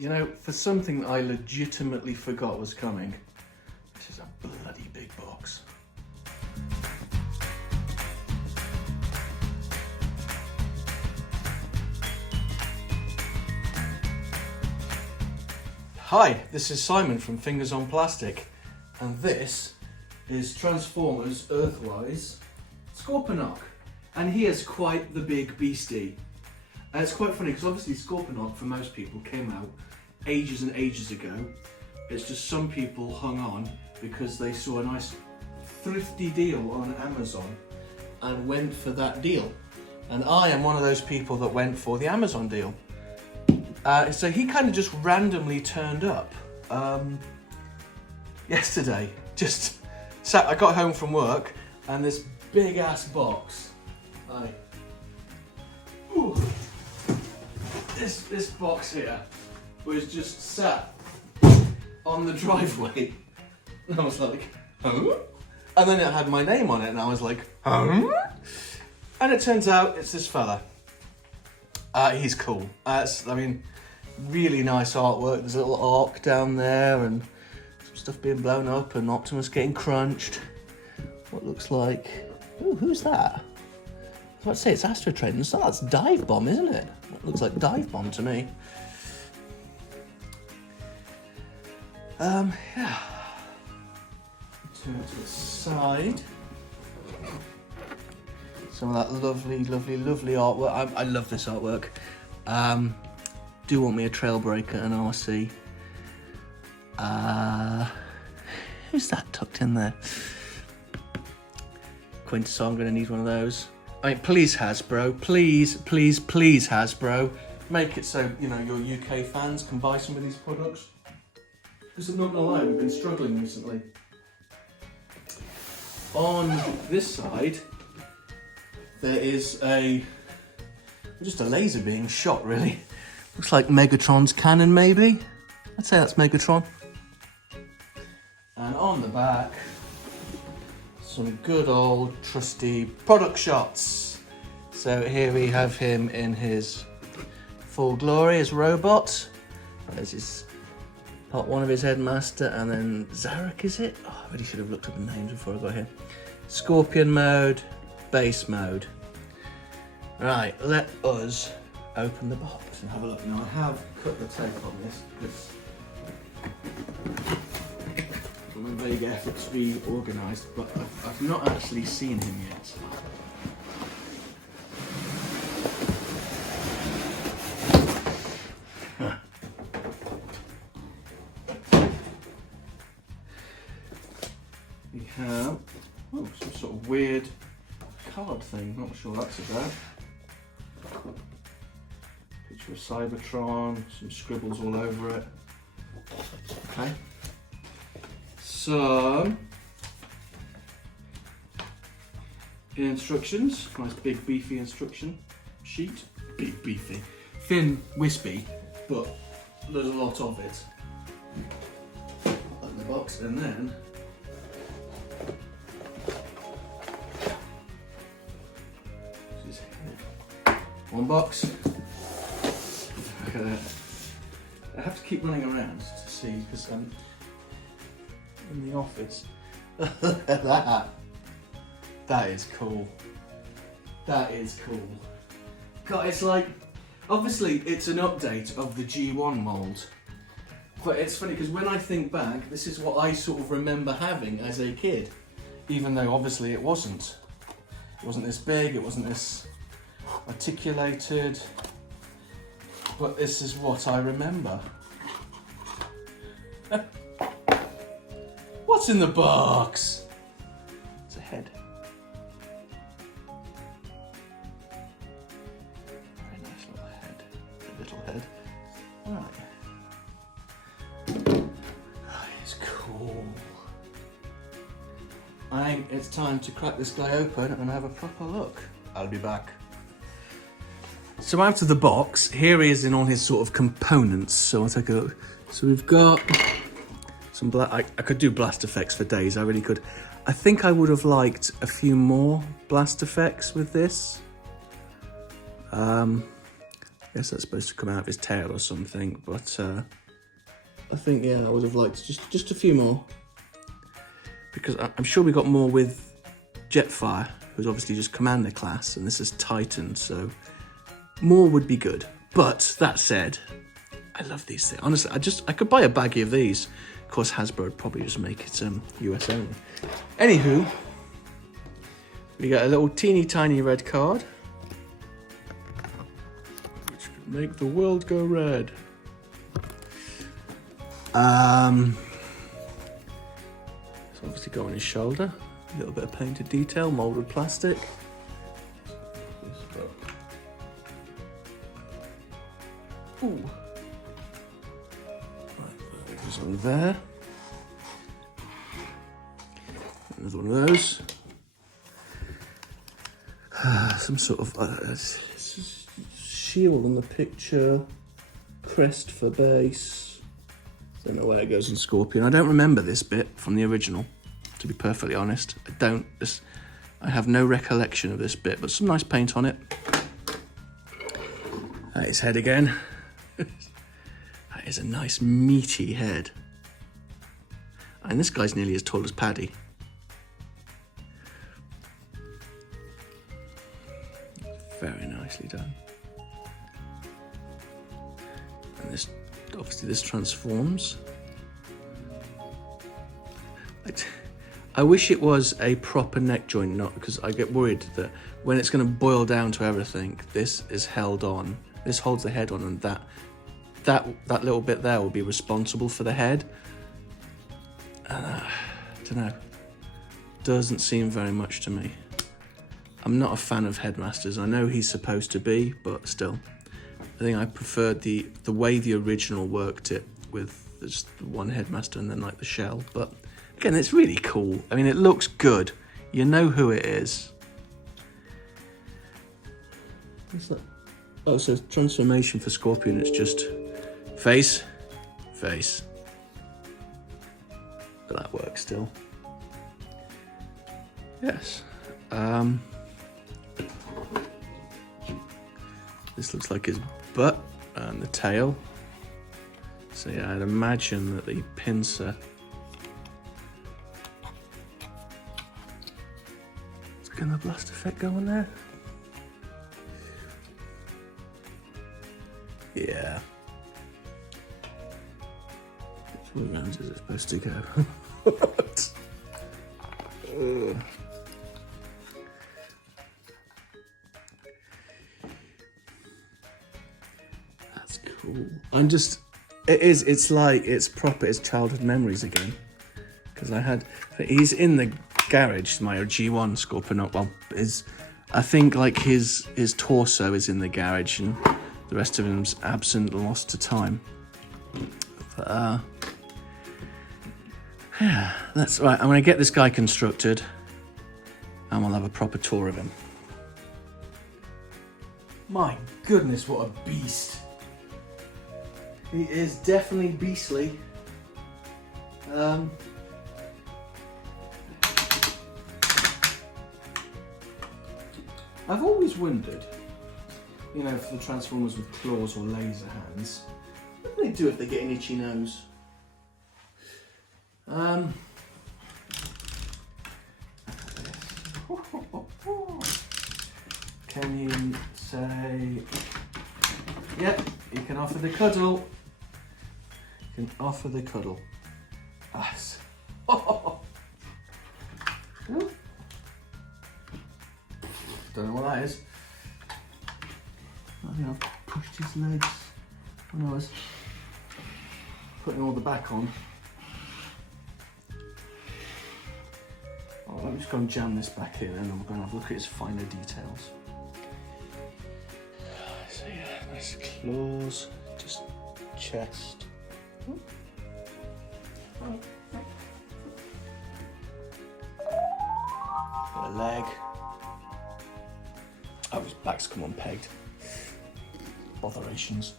You know, for something that I legitimately forgot was coming, this is a bloody big box. Hi, this is Simon from Fingers on Plastic, and this is Transformers Earthrise Scorponok, and he is quite the big beastie. And it's quite funny because obviously Scorponok for most people came out ages and ages ago. It's just some people hung on because they saw a nice thrifty deal on Amazon and went for that deal. And I am one of those people that went for the Amazon deal. So he kind of just randomly turned up yesterday. Just sat, I got home from work and this big ass box. This box here was just sat on the driveway. And I was like, huh? And then it had my name on it and I was like, huh? And it turns out it's this fella. He's cool. I mean, really nice artwork. There's a little arc down there and some stuff being blown up and Optimus getting crunched. What looks like... Ooh, who's that? I was about to say it's Astro Train. So that's Dive Bomb, isn't it? That looks like Dive Bomb to me. Yeah. Turn it to the side. Some of that lovely, lovely, lovely artwork. I love this artwork. Do want me a Trailbreaker and RC. Who's that tucked in there? Quintus, I'm going to need one of those. I mean, please Hasbro, please, please, please Hasbro, make it so, you know, your UK fans can buy some of these products. Because I'm not going to lie, we've been struggling recently. On this side, there is just a laser being shot, really. Looks like Megatron's cannon, maybe? I'd say that's Megatron. And on the back, some good old trusty product shots. So here we have him in his full glory as Robot. There's his part one of his headmaster, and then Zarek, is it? Oh, I really should have looked up the names before I got here. Scorpion mode, base mode. Right, let us open the box and have a look. Now I have cut the tape on this because I'm a vague effort to be organised, but I've not actually seen him yet. We have some sort of weird card thing, not sure what that's about. Picture of Cybertron, some scribbles all over it. Okay. Some instructions, nice big beefy instruction sheet. Big beefy. Thin, wispy, but there's a lot of it. Open the box and then one box. Look at that. I have to keep running around to see because I'm in the office. Look at that. That is cool. That is cool. God, it's like, obviously it's an update of the G1 mould. But it's funny because when I think back, this is what I sort of remember having as a kid. Even though obviously it wasn't. It wasn't this big, it wasn't this articulated, but this is what I remember. What's in the box? It's a head. Very nice little head. A little head. Alright. That is cool. I think it's time to crack this guy open and have a proper look. I'll be back. So out of the box, here he is in all his sort of components. So I'll take a look. So we've got some I could do blast effects for days, I really could. I think I would have liked a few more blast effects with this. I guess that's supposed to come out of his tail or something, but I think, yeah, I would have liked just a few more. Because I'm sure we got more with Jetfire, who's obviously just Commander class, and this is Titan, so more would be good. But that said, I love these things. Honestly, I could buy a baggie of these. Of course, Hasbro would probably just make it US only. Anywho, we got a little teeny tiny red card, which could make the world go red. It's obviously got on his shoulder. A little bit of painted detail, moulded plastic. Ooh. Right, there's one there. Another one of those. Some sort of shield in the picture. Crest for base. Don't know where it goes in Scorpion. I don't remember this bit from the original, to be perfectly honest. I have no recollection of this bit, but some nice paint on it. His head again. That is a nice meaty head. And this guy's nearly as tall as Paddy. Very nicely done. And this, obviously this transforms. I wish it was a proper neck joint knot, because I get worried that when it's going to boil down to everything, this is held on. This holds the head on, and that little bit there will be responsible for the head. I don't know. Doesn't seem very much to me. I'm not a fan of headmasters. I know he's supposed to be, but still. I think I preferred the way the original worked it, with just the one headmaster and then like the shell. But again, it's really cool. I mean, it looks good. You know who it is. What's that? Oh, so transformation for Scorpion, it's just face, face. But that works still. Yes. This looks like his butt and the tail. So yeah, I'd imagine that the pincer is going to blast effect go on there. Yeah. Which way round is it supposed to go? What? That's cool. It's proper, it's childhood memories again. Because he's in the garage, my G1 Scorponok. Well, I think like his torso is in the garage and the rest of him's absent, lost to time. But, yeah, that's right. I'm going to get this guy constructed and we'll have a proper tour of him. My goodness, what a beast. He is definitely beastly. I've always wondered, you know, for the Transformers with claws or laser hands, what do they do if they get an itchy nose? Can you say, yep, you can offer the cuddle. You can offer the cuddle. Us. Don't know what that is. I think I've pushed his legs when I was putting all the back on. Oh, I'm just going to jam this back in and then we're going to have a look at his finer details. So yeah, nice claws, just chest. Got a leg. Oh, his back's come unpegged. Botherations.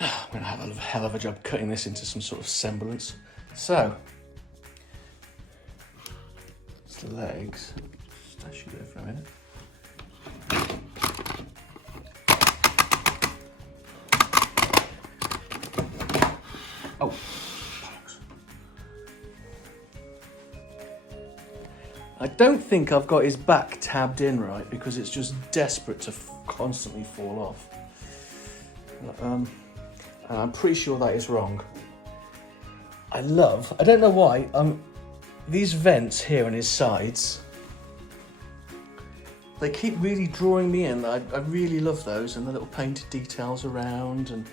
I'm going to have a hell of a job cutting this into some sort of semblance. So, it's the legs. That should go for a minute. Oh, bollocks. I don't think I've got his back tabbed in right because it's just desperate to constantly fall off. And I'm pretty sure that is wrong. I don't know why, these vents here on his sides, they keep really drawing me in. I really love those, and the little painted details around, and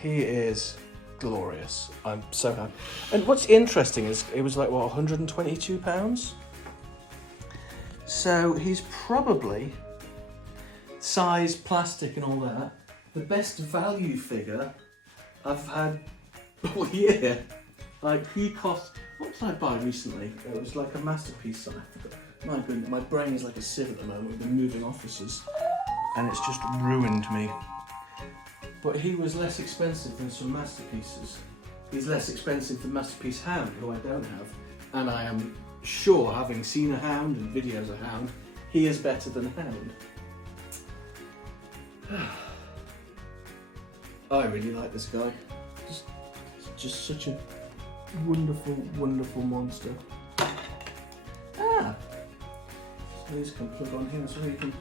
he is glorious. I'm so happy. And what's interesting is it was like, what, £122? So he's probably, size, plastic and all that, the best value figure I've had all year. Like, he cost, what did I buy recently? It was like a masterpiece. I forgot. My goodness, my brain is like a sieve at the moment. We've been moving offices and it's just ruined me. But he was less expensive than some masterpieces. He's less expensive than Masterpiece Hound, who I don't have. And I am sure, having seen a Hound and videos of Hound, he is better than Hound. I really like this guy. Just such a wonderful, wonderful monster. So these can plug on here, so you can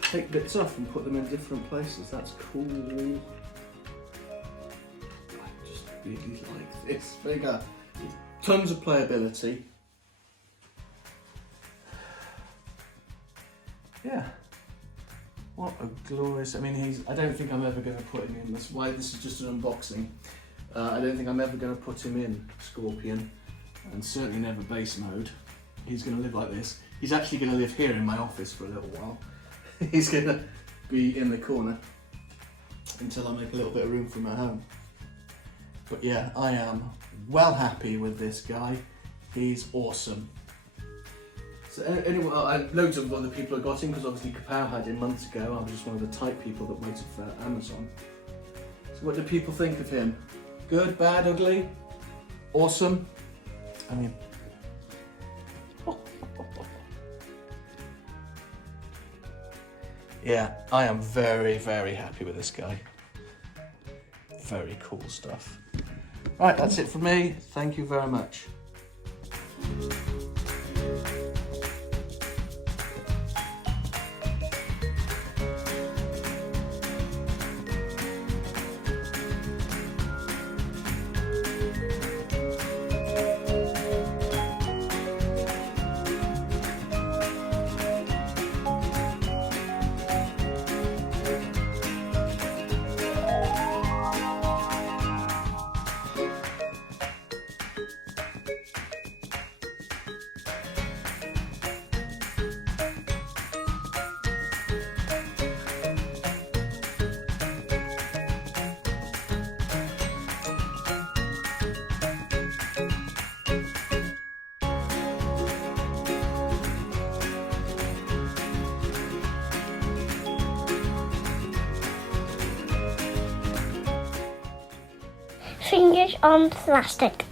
take bits off and put them in different places. That's cool. I just really like this figure. Tons of playability. Yeah. What a glorious, I mean, I don't think I'm ever going to put him in, that's why this is just an unboxing. I don't think I'm ever going to put him in Scorpion, and certainly never base mode. He's going to live like this. He's actually going to live here in my office for a little while. He's going to be in the corner until I make a little bit of room for him at home. But yeah, I am well happy with this guy. He's awesome. So anyway, loads of other people have got him because obviously Kapow had him months ago. I was just one of the type people that waited for Amazon. So what do people think of him? Good, bad, ugly? Awesome? I mean... Yeah, I am very, very happy with this guy. Very cool stuff. Right, that's it from me. Thank you very much. Fingers on plastic.